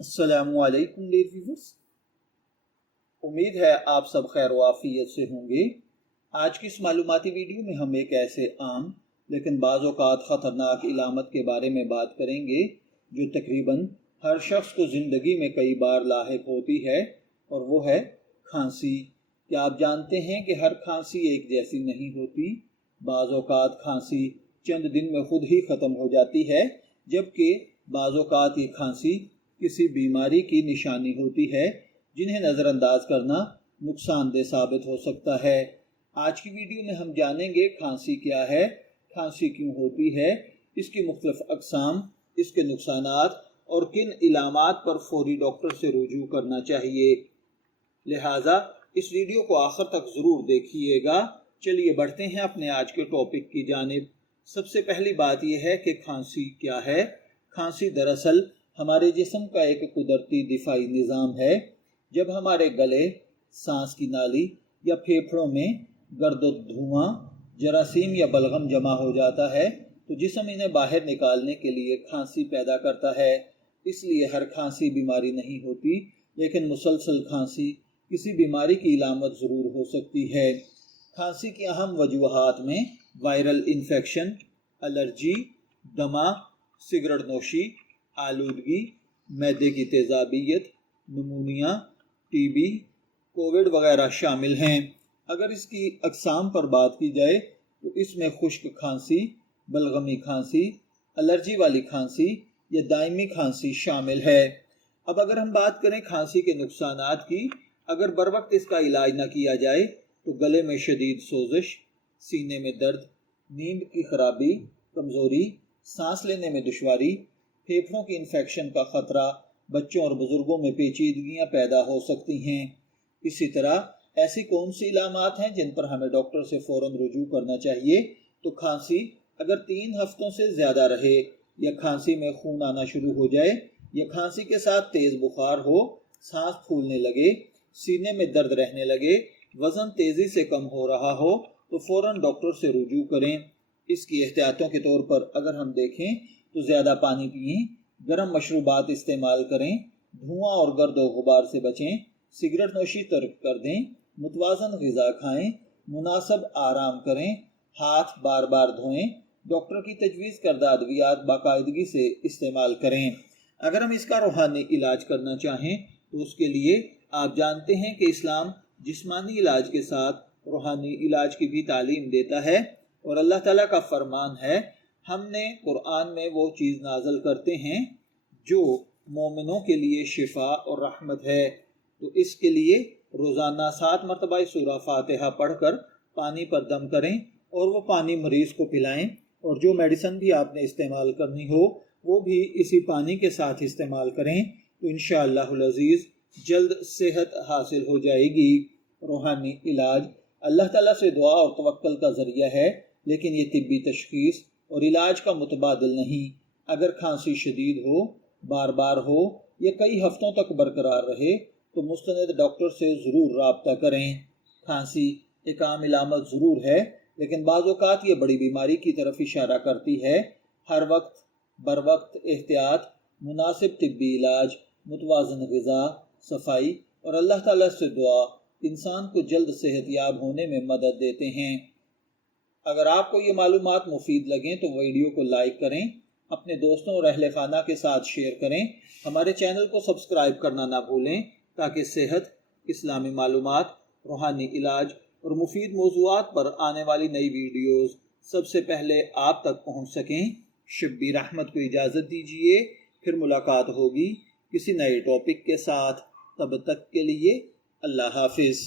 अस्सलामुअलैकुम dear viewers, उम्मीद है आप सब खैर वाफियत से होंगे। आज की इस मालूमाती वीडियो में हम एक ऐसे आम लेकिन बाज़ औक़ात ख़तरनाक इलामत के बारे में बात करेंगे जो तकरीबन हर शख्स को ज़िंदगी में कई बार लाहिक होती है, और वो है खांसी। क्या आप जानते हैं कि हर खांसी एक जैसी नहीं होती। बाज़ औक़ात खांसी चंद दिन में खुद ही ख़त्म हो जाती है, जबकि बाज़ औक़ात ये खांसी किसी बीमारी की निशानी होती है जिन्हें नज़रअंदाज करना नुकसानदेह साबित हो सकता है। आज की वीडियो में हम जानेंगे खांसी क्या है, खांसी क्यों होती है, इसकी मुख्तलिफ अक़साम, इसके नुकसानात और किन इलामात पर फौरी डॉक्टर से रुजू करना चाहिए। लिहाजा इस वीडियो को आखिर तक ज़रूर देखिएगा। चलिए बढ़ते हैं अपने आज के टॉपिक की जानिब। सबसे पहली बात यह है कि खांसी क्या है। खांसी दरअसल हमारे जिस्म का एक कुदरती दिफाई निज़ाम है। जब हमारे गले, सांस की नाली या फेफड़ों में गर्द धुआं, जरासीम या बलगम जमा हो जाता है तो जिस्म इन्हें बाहर निकालने के लिए खांसी पैदा करता है। इसलिए हर खांसी बीमारी नहीं होती, लेकिन मुसलसल खांसी किसी बीमारी की इलामत ज़रूर हो सकती है। खांसी की अहम वजूहात में वायरल इन्फेक्शन, एलर्जी, दमा, सिगरेट नोशी, आलूदगी, मैदे की तेज़ाबियत, नमूनिया, टीबी, कोविड वगैरह शामिल हैं। अगर इसकी अक़साम पर बात की जाए तो इसमें खुश्क खांसी, बलगमी खांसी, एलर्जी वाली खांसी या दायमी खांसी शामिल है। अब अगर हम बात करें खांसी के नुकसानात की, अगर बर वक्त इसका इलाज न किया जाए तो गले में शदीद सोजिश, सीने में दर्द, नींद की खराबी, कमज़ोरी, सांस लेने में दुश्वारी, फेफड़ों की इन्फेक्शन का ख़तरा, बच्चों और बुज़ुर्गों में पेचीदगियाँ पैदा हो सकती हैं। इसी तरह ऐसी कौन सी इलामात हैं जिन पर हमें डॉक्टर से फ़ौरन रुजू करना चाहिए। तो खांसी अगर 3 हफ्तों से ज़्यादा रहे, या खांसी में खून आना शुरू हो जाए, या खांसी के साथ तेज़ बुखार हो, सांस फूलने लगे, सीने में दर्द रहने लगे, वज़न तेज़ी से कम हो रहा हो, तो फ़ौरन डॉक्टर से रुजू करें। इसकी एहतियातों के तौर पर अगर हम देखें तो ज़्यादा पानी पिएं, गर्म मशरूबात इस्तेमाल करें, धुआं और गर्द व गुबार से बचें, सिगरेट नोशी तर्क कर दें, मुतवाज़न ग़िज़ा खाएं, मुनासिब आराम करें, हाथ बार बार धोएं, डॉक्टर की तजवीज़ करदा अद्वियात बाकायदगी से इस्तेमाल करें। अगर हम इसका रूहानी इलाज करना चाहें तो उसके लिए आप जानते हैं कि इस्लाम जिस्मानी इलाज के साथ रूहानी इलाज की भी तालीम देता है, और अल्लाह ताला का फरमान है, हमने कुरान में वो चीज़ नाज़िल करते हैं जो मोमिनों के लिए शिफा और रहमत है। तो इसके लिए रोज़ाना 7 मरतबा सूरा फातिहा पढ़कर पानी पर दम करें और वो पानी मरीज़ को पिलाएं, और जो मेडिसिन भी आपने इस्तेमाल करनी हो वो भी इसी पानी के साथ इस्तेमाल करें, तो इंशाअल्लाहुल अज़ीज़ जल्द सेहत हासिल हो जाएगी। रूहानी इलाज अल्लाह ताला से दुआ और तवक्कुल का ज़रिया है, लेकिन ये तिब्बी तशख़ीस और इलाज का मुतबादिल नहीं। अगर खांसी शदीद हो, बार बार हो, या कई हफ्तों तक बरकरार रहे तो मुस्तनद डॉक्टर से ज़रूर राब्ता करें। खांसी एक आम इलामत ज़रूर है, लेकिन बाज़ औक़ात ये बड़ी बीमारी की तरफ इशारा करती है। हर वक्त बर वक्त एहतियात, मुनासिब तिब्बी इलाज, मुतवाज़न ग़िज़ा, सफाई और अल्लाह ताला से दुआ इंसान को जल्द सेहतयाब होने में मदद देते हैं। अगर आपको ये मालूमात मुफीद लगें तो वीडियो को लाइक करें, अपने दोस्तों और अहले खाना के साथ शेयर करें। हमारे चैनल को सब्सक्राइब करना ना भूलें, ताकि सेहत, इस्लामी मालूमात, रूहानी इलाज और मुफीद मौज़ूआत पर आने वाली नई वीडियोज़ सबसे पहले आप तक पहुँच सकें। शब्बीर अहमद को इजाज़त दीजिए, फिर मुलाकात होगी किसी नए टॉपिक के साथ। तब तक के लिए अल्लाह हाफिज़।